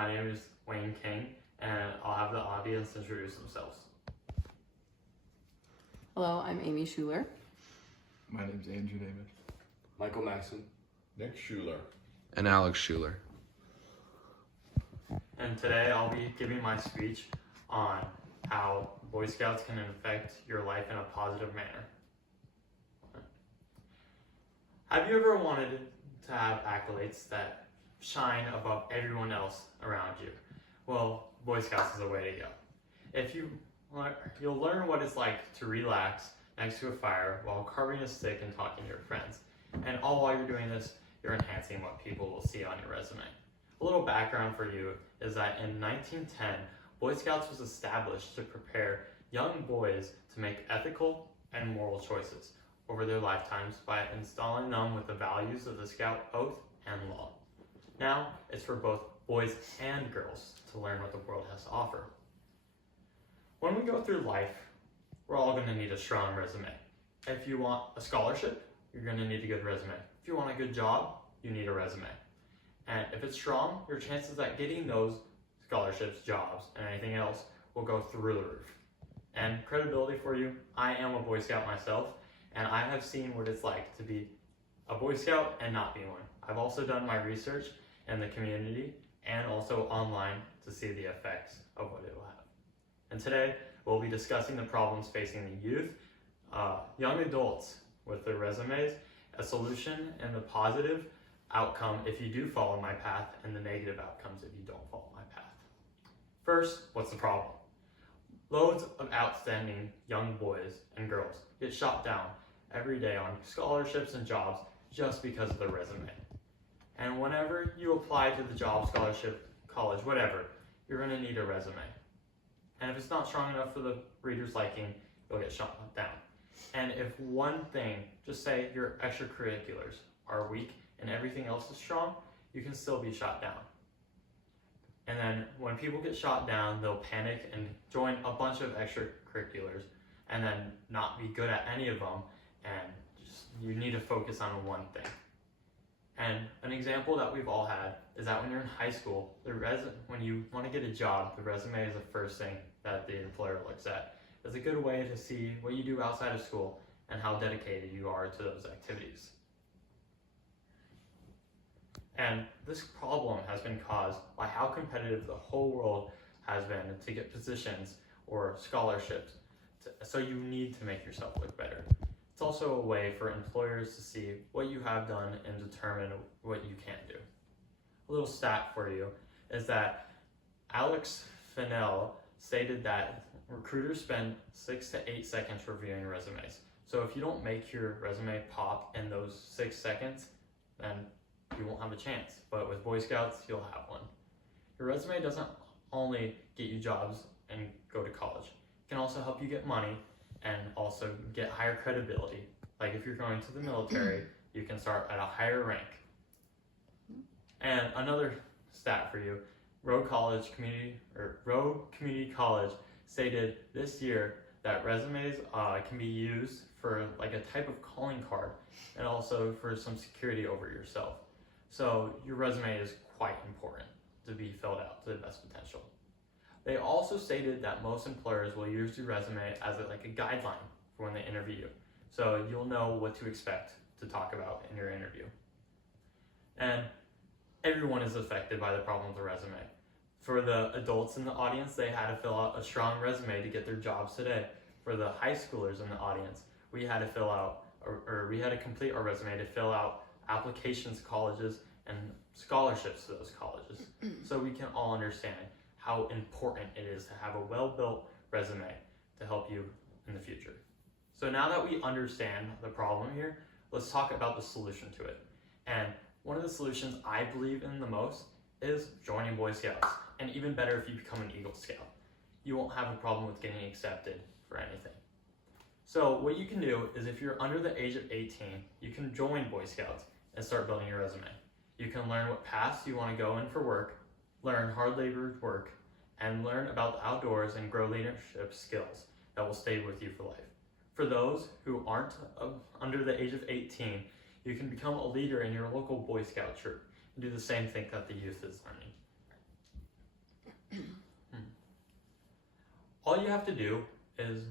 my name is Wayne King, and I'll have the audience introduce themselves. Hello, I'm Amy Schuler. My name's Andrew David. Michael Maxon. Nick Schuler. And Alex Schuler. And today I'll be giving my speech on how Boy Scouts can affect your life in a positive manner. Have you ever wanted to have accolades that shine above everyone else around you? Well, Boy Scouts is the way to go. You'll learn what it's like to relax next to a fire while carving a stick and talking to your friends. And all while you're doing this, you're enhancing what people will see on your resume. A little background for you is that in 1910, Boy Scouts was established to prepare young boys to make ethical and moral choices over their lifetimes by installing them with the values of the Scout oath and law. Now, it's for both boys and girls to learn what the world has to offer. When we go through life, we're all going to need a strong resume. If you want a scholarship, you're going to need a good resume. If you want a good job, you need a resume. And if it's strong, your chances at getting those scholarships, jobs, and anything else will go through the roof. And credibility for you, I am a Boy Scout myself, and I have seen what it's like to be a Boy Scout and not be one. I've also done my research in the community and also online to see the effects of what it will have. And today, we'll be discussing the problems facing the youth, young adults with their resumes, a solution and the positive outcome if you do follow my path, and the negative outcomes if you don't follow my path. First, what's the problem? Loads of outstanding young boys and girls get shot down every day on scholarships and jobs just because of their resume. And whenever you apply to the job, scholarship, college, whatever, you're going to need a resume. And if it's not strong enough for the reader's liking, you'll get shot down. And if one thing, just say your extracurriculars are weak and everything else is strong, you can still be shot down. And then when people get shot down, they'll panic and join a bunch of extracurriculars and then not be good at any of them, and you need to focus on one thing. And an example that we've all had is that when you're in high school, when you want to get a job, the resume is the first thing that the employer looks at. It's a good way to see what you do outside of school and how dedicated you are to those activities. And this problem has been caused by how competitive the whole world has been to get positions or scholarships. So you need to make yourself look better. It's also a way for employers to see what you have done and determine what you can't do. A little stat for you is that Alex Fennell stated that recruiters spend 6 to 8 seconds reviewing resumes. So if you don't make your resume pop in those 6 seconds, then you won't have a chance. But with Boy Scouts, you'll have one. Your resume doesn't only get you jobs and go to college. It can also help you get money and also get higher credibility. Like if you're going to the military, you can start at a higher rank. And another stat for you, Rowe Community College stated this year that resumes can be used for like a type of calling card and also for some security over yourself. So your resume is quite important to be filled out to the best potential. They also stated that most employers will use your resume as a guideline for when they interview you. So you'll know what to expect to talk about in your interview. And everyone is affected by the problem with the resume. For the adults in the audience, they had to fill out a strong resume to get their jobs today. For the high schoolers in the audience, we had to complete our resume to fill out applications to colleges and scholarships to those colleges. So we can all understand how important it is to have a well-built resume to help you in the future. So now that we understand the problem here, let's talk about the solution to it. And one of the solutions I believe in the most is joining Boy Scouts, and even better if you become an Eagle Scout. You won't have a problem with getting accepted for anything. So what you can do is if you're under the age of 18, you can join Boy Scouts and start building your resume. You can learn what paths you want to go in for work, learn hard labor work, and learn about the outdoors and grow leadership skills that will stay with you for life. For those who aren't under the age of 18, you can become a leader in your local Boy Scout troop and do the same thing that the youth is learning. All you have to do is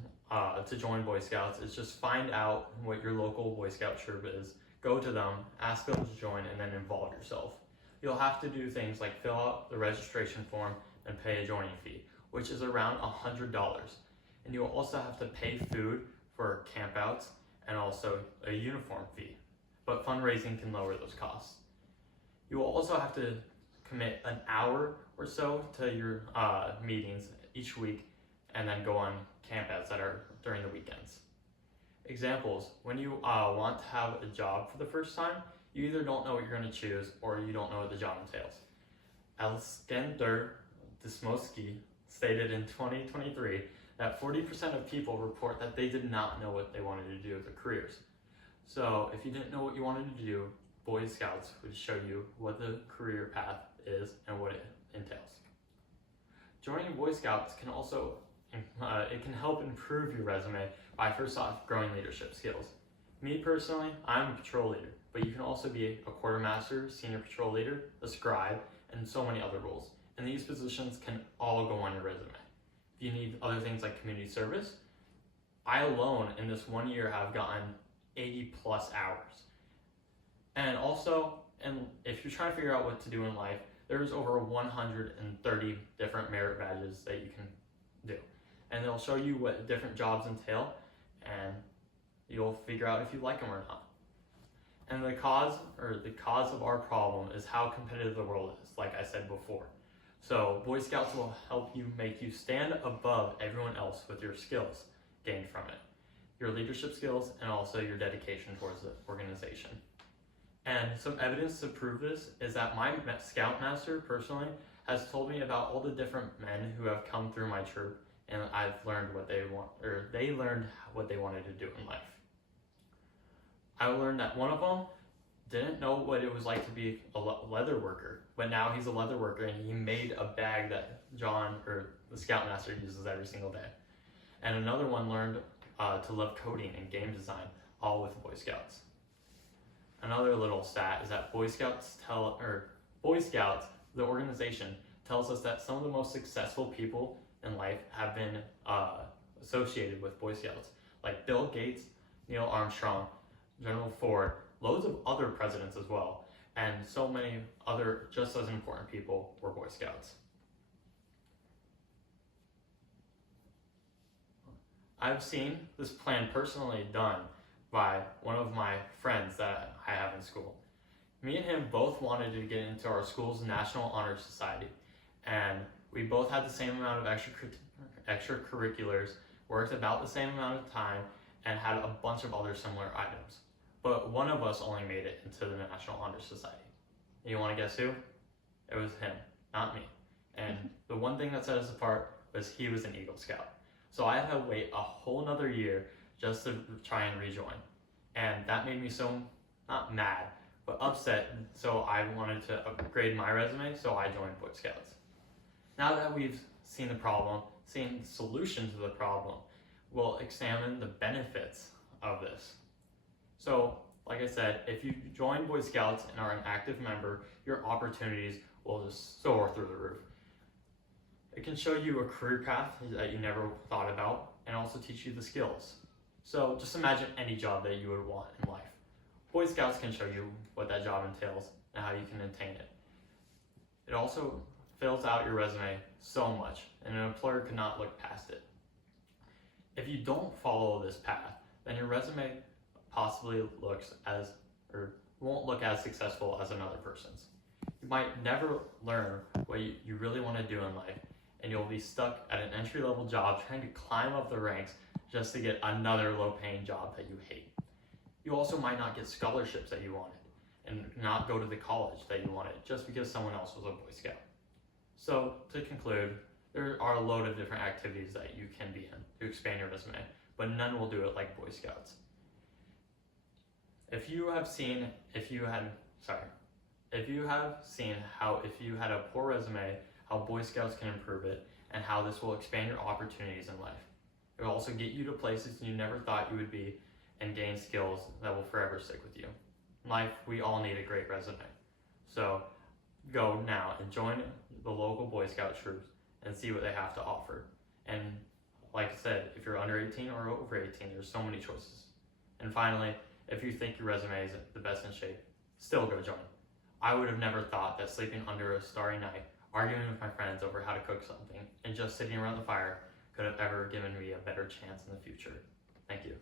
to join Boy Scouts is just find out what your local Boy Scout troop is, go to them, ask them to join, and then involve yourself. You'll have to do things like fill out the registration form and pay a joining fee, which is around $100. And you'll also have to pay food for campouts and also a uniform fee. But fundraising can lower those costs. You will also have to commit an hour or so to your meetings each week and then go on campouts that are during the weekends. Examples, when you want to have a job for the first time, you either don't know what you're going to choose or you don't know what the job entails. Alexander Desmosky stated in 2023 that 40% of people report that they did not know what they wanted to do with their careers. So if you didn't know what you wanted to do, Boy Scouts would show you what the career path is and what it entails. Joining Boy Scouts can also it can help improve your resume by first off growing leadership skills. Me personally, I'm a patrol leader, but you can also be a quartermaster, senior patrol leader, a scribe, and so many other roles. And these positions can all go on your resume. If you need other things like community service, I alone in this 1 year have gotten 80 plus hours. And also, if you're trying to figure out what to do in life, there's over 130 different merit badges that you can do. And they'll show you what different jobs entail, and you'll figure out if you like them or not. And the cause of our problem is how competitive the world is, like I said before. So Boy Scouts will help you make you stand above everyone else with your skills gained from it, your leadership skills, and also your dedication towards the organization. And some evidence to prove this is that my Scoutmaster personally has told me about all the different men who have come through my troop, and I've learned what they want, or they learned what they wanted to do in life. I learned that one of them didn't know what it was like to be a leather worker, but now he's a leather worker and he made a bag that John, or the Scoutmaster, uses every single day. And another one learned to love coding and game design, all with Boy Scouts. Another little stat is that Boy Scouts, the organization, tells us that some of the most successful people in life have been associated with Boy Scouts, like Bill Gates, Neil Armstrong, General Ford, loads of other presidents as well, and so many other just as important people were Boy Scouts. I've seen this plan personally done by one of my friends that I have in school. Me and him both wanted to get into our school's National Honor Society, and we both had the same amount of extracurriculars, worked about the same amount of time, and had a bunch of other similar items. But one of us only made it into the National Honor Society. And you want to guess who? It was him, not me. And the one thing that set us apart was he was an Eagle Scout. So I had to wait a whole nother year just to try and rejoin. And that made me so, not mad, but upset. So I wanted to upgrade my resume, so I joined Boy Scouts. Now that we've seen the problem, seen the solution to the problem, we'll examine the benefits of this. So, like I said, if you join Boy Scouts and are an active member, your opportunities will just soar through the roof. It can show you a career path that you never thought about and also teach you the skills. So just imagine any job that you would want in life. Boy Scouts can show you what that job entails and how you can attain it. It also fills out your resume so much, and an employer cannot look past it. If you don't follow this path, then your resume possibly won't look as successful as another person's. You might never learn what you really want to do in life, and you'll be stuck at an entry-level job trying to climb up the ranks just to get another low-paying job that you hate. You also might not get scholarships that you wanted and not go to the college that you wanted just because someone else was a Boy Scout. So to conclude, there are a load of different activities that you can be in to expand your resume, but none will do it like Boy Scouts. If you have seen how if you had a poor resume, how Boy Scouts can improve it, and how this will expand your opportunities in life. It will also get you to places you never thought you would be and gain skills that will forever stick with you. In life, we all need a great resume. So go now and join the local Boy Scout troops and see what they have to offer. And like I said, if you're under 18 or over 18, there's so many choices. And finally, if you think your resume is the best in shape, still go join. I would have never thought that sleeping under a starry night, arguing with my friends over how to cook something, and just sitting around the fire could have ever given me a better chance in the future. Thank you.